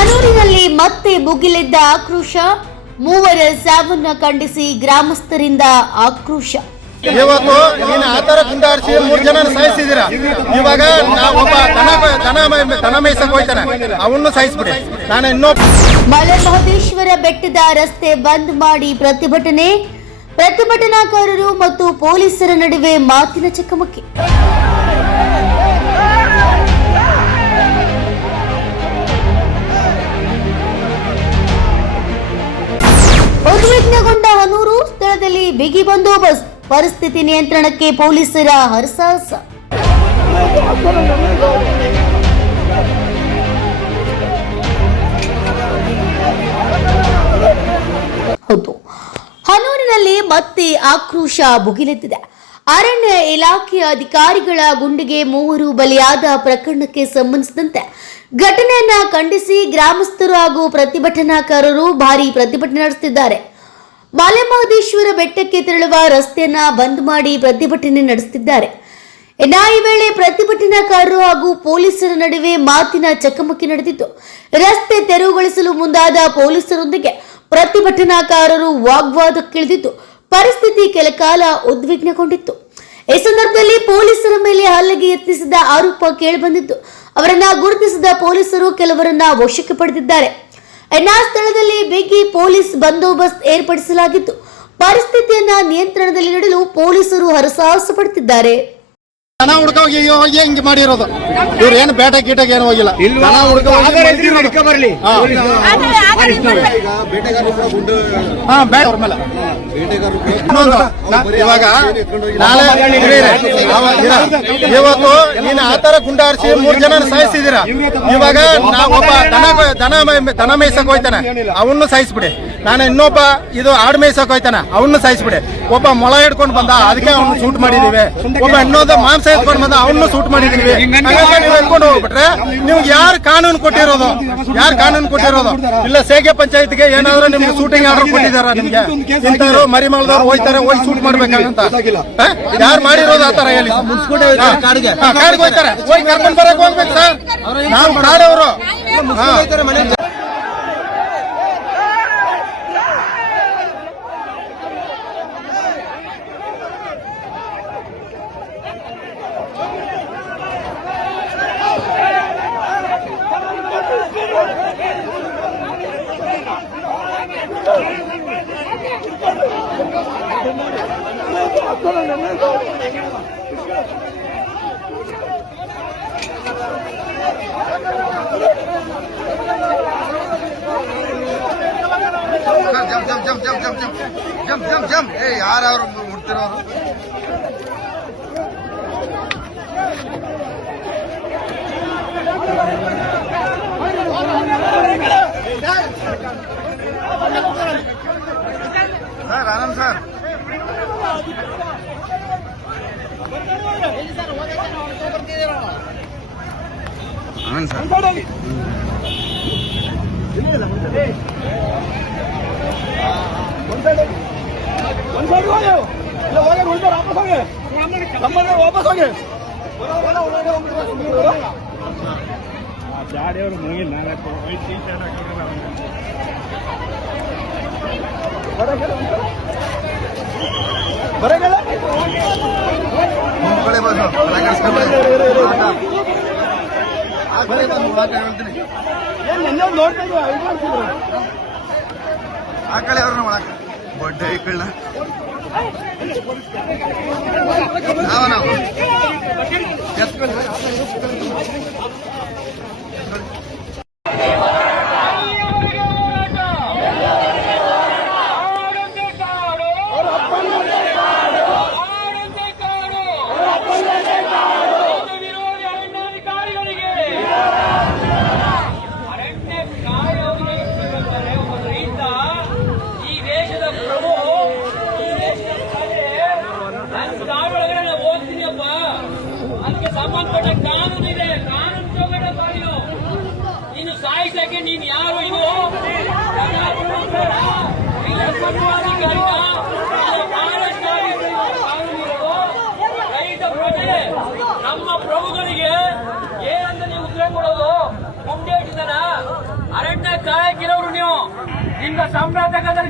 ಹನೂರಿನಲ್ಲಿ ಮತ್ತೆ ಮುಗಿಲೆದ್ದ ಆಕ್ರೋಶ, ಮೂವರ ಸಾವನ್ನ ಖಂಡಿಸಿ ಗ್ರಾಮಸ್ಥರಿಂದ ಆಕ್ರೋಶ. ಇವತ್ತು ನೀನು ಆತರ ಗುಂಡಾರಿಸಿ 3 ಜನ ಸಾಯಿಸಿದೀರ. ಇವಾಗ ಒಬ್ಬ ದನ ಮೇಯ್ಸಕ್ ಹೋಯ್ತಾನೆ, ಅವನು ಸಾಯಿಸ್ಬಿಡಿ. ನಾನು ಮಲೆಮಹದೇಶ್ವರ ಬೆಟ್ಟದ ರಸ್ತೆ ಬಂದ್ ಮಾಡಿ ಪ್ರತಿಭಟನಾಕಾರರು ಮತ್ತು ಪೊಲೀಸರ ನಡುವೆ ಮಾತಿನ ಚಕಮಕಿ. ಉದ್ವಿಗ್ನಗೊಂಡ ಹನೂರು, ಸ್ಥಳದಲ್ಲಿ ಬಿಗಿ ಬಂದೋಬಸ್ತ್, ಪರಿಸ್ಥಿತಿ ನಿಯಂತ್ರಣಕ್ಕೆ ಪೊಲೀಸರ ಹರಸಾಹಸ. ಹೌದು, ಹನೂರಿನಲ್ಲಿ ಮತ್ತೆ ಆಕ್ರೋಶ ಭುಗಿಲೆದ್ದಿದೆ. ಅರಣ್ಯ ಇಲಾಖೆಯ ಅಧಿಕಾರಿಗಳ ಗುಂಡಿಗೆ 3 ಬಲಿಯಾದ ಪ್ರಕರಣಕ್ಕೆ ಸಂಬಂಧಿಸಿದಂತೆ ಘಟನೆಯನ್ನ ಖಂಡಿಸಿ ಗ್ರಾಮಸ್ಥರು ಹಾಗೂ ಪ್ರತಿಭಟನಾಕಾರರು ಭಾರೀ ಪ್ರತಿಭಟನೆ ನಡೆಸುತ್ತಿದ್ದಾರೆ. ಮಲೆಮಹದೇಶ್ವರ ಬೆಟ್ಟಕ್ಕೆ ತೆರಳುವ ರಸ್ತೆಯನ್ನ ಬಂದ್ ಮಾಡಿ ಪ್ರತಿಭಟನೆ ನಡೆಸುತ್ತಿದ್ದಾರೆ. ಈ ವೇಳೆ ಪ್ರತಿಭಟನಾಕಾರರು ಹಾಗೂ ಪೊಲೀಸರ ನಡುವೆ ಮಾತಿನ ಚಕಮಕಿ ನಡೆದಿತ್ತು. ರಸ್ತೆ ತೆರವುಗೊಳಿಸಲು ಮುಂದಾದ ಪೊಲೀಸರೊಂದಿಗೆ ಪ್ರತಿಭಟನಾಕಾರರು ವಾಗ್ವಾದಕ್ಕಿಳಿದಿದ್ದು ಪರಿಸ್ಥಿತಿ ಕೆಲಕಾಲ ಉದ್ವಿಗ್ನಗೊಂಡಿತ್ತು. ಈ ಸಂದರ್ಭದಲ್ಲಿ ಪೊಲೀಸರ ಮೇಲೆ ಹಲ್ಲೆಗೆ ಯತ್ನಿಸಿದ ಆರೋಪ ಕೇಳಿಬಂದಿದ್ದು, ಅವರನ್ನ ಗುರುತಿಸಿದ ಪೊಲೀಸರು ಕೆಲವರನ್ನ ವಶಕ್ಕೆ ಪಡೆದಿದ್ದಾರೆ. ಸ್ಥಳದಲ್ಲಿ ಬಿಗಿ ಪೊಲೀಸ್ ಬಂದೋಬಸ್ತ್ ಏರ್ಪಡಿಸಲಾಗಿದ್ದು, ಪರಿಸ್ಥಿತಿಯನ್ನ ನಿಯಂತ್ರಣದಲ್ಲಿಡಲು ಪೊಲೀಸರು ಹರಸಾಹಸ ಪಡುತ್ತಿದ್ದಾರೆ. ದನ ಹುಡ್ಕೋಗಿ ಹಿಂಗ್ ಮಾಡಿರೋದು, ಇವ್ರು ಏನು ಬೇಟೆ ಗೀಟಕ್ಕೆ ಏನು ಹೋಗಿಲ್ಲ. ದನ ಇವಾಗ ಇವತ್ತು ನೀನು ಆತರ ಗುಂಡಾರಿಸಿ 3 ಜನ ಸಾಯಿಸಿದೀರ. ಇವಾಗ ಒಬ್ಬ ದನ ಮೇಯ್ಸಕ್ ಹೋಯ್ತಾನೆ, ಅವನು ಸಾಯಿಸ್ಬಿಡಿ. ನಾನು ಇನ್ನೊಬ್ಬ ಆಡ್ ಮೇಯ್ಸಕ್ ಹೋಯ್ತಾನೆ, ಅವನು ಸಾಯಿಸ್ಬಿಡಿ. ಒಬ್ಬ ಮೊಳ ಹಿಡ್ಕೊಂಡು ಬಂದ, ಅದಕ್ಕೆ ಅವನು ಶೂಟ್ ಮಾಡಿದೀವಿ. ಒಬ್ಬ ಇನ್ನೊಂದು ಮಾಂಸ ಎತ್ಕೊಂಡು ಬಂದ, ಅವನು ಶೂಟ್ ಮಾಡಿದೀವಿ. ನೀವು ಎತ್ಕೊಂಡು ಹೋಗ್ಬಿಟ್ರೆ ನೀವು ಯಾರು ಕಾನೂನು ಕೊಟ್ಟಿರೋದು? ಇಲ್ಲ ಸೇಗೆ ಪಂಚಾಯತ್ಗೆ ಏನಾದ್ರು ನಿಮ್ಗೆ ಶೂಟಿಂಗ್ ಆರ್ಡರ್ ಕೊಟ್ಟಿದಾರ? ನಿಮ್ಗೆ ಇಂಥವ್ರು ಮರಿಮಳದವ್ರು ಹೋಯ್ತಾರೆ, ಹೋಗಿ ಶೂಟ್ ಮಾಡ್ಬೇಕಂತ ಯಾರು ಮಾಡಿರೋದು? ಆತರ ಹೇಳಿ. ಕಾಡಿಗೆ ಹೋಯ್ತಾರೆ, ಹೋಗಿ ಕರ್ಕೊಂಡ್ ಬರಕ್ ಹೋಗ್ಬೇಕು ಸರ್. ನಾವು ಕಾಡವರು. ಜಂಪ್ ಯಾರು ಮುಡ್ತಿರೋರು? Sir Anand sir, Anand sir ವಾಪಸ್ ಹೋಗಿ ಗಾಡಿಯವರು ಮುಗಿಲ್ಲ. ಬರಗಲ್ಲ ಆ ಕಡೆ ಅವ್ರನ್ನ ಮಾಡಕ್ ಬಡ್ಡೆ ಐಕಳ್ನ ನಾವು ಸಂಬಂಧಪಟ್ಟ ಕಾನೂನು ಇದೆ, ಕಾನೂನು ಚೌಕಟ್ಟ ಪಾಲಿಸು. ನೀನು ಸಾಯಿಸಕ್ಕೆ ನೀನು ಯಾರು? ಇದು ರೈತ ಪ್ರಜೆ ನಮ್ಮ ಪ್ರಭುಗಳಿಗೆ ಏನಂತ ನೀವು ಉತ್ತರ ಕೊಡೋದು? ಮುಂದೇಟಿದನ ಅರಣ್ಯ ಸಾಯಕ್ಕಿರೋರು ನೀವು. ನಿಮ್ಗೆ ಸಂಬಳ ತಗೋದ್ರೆ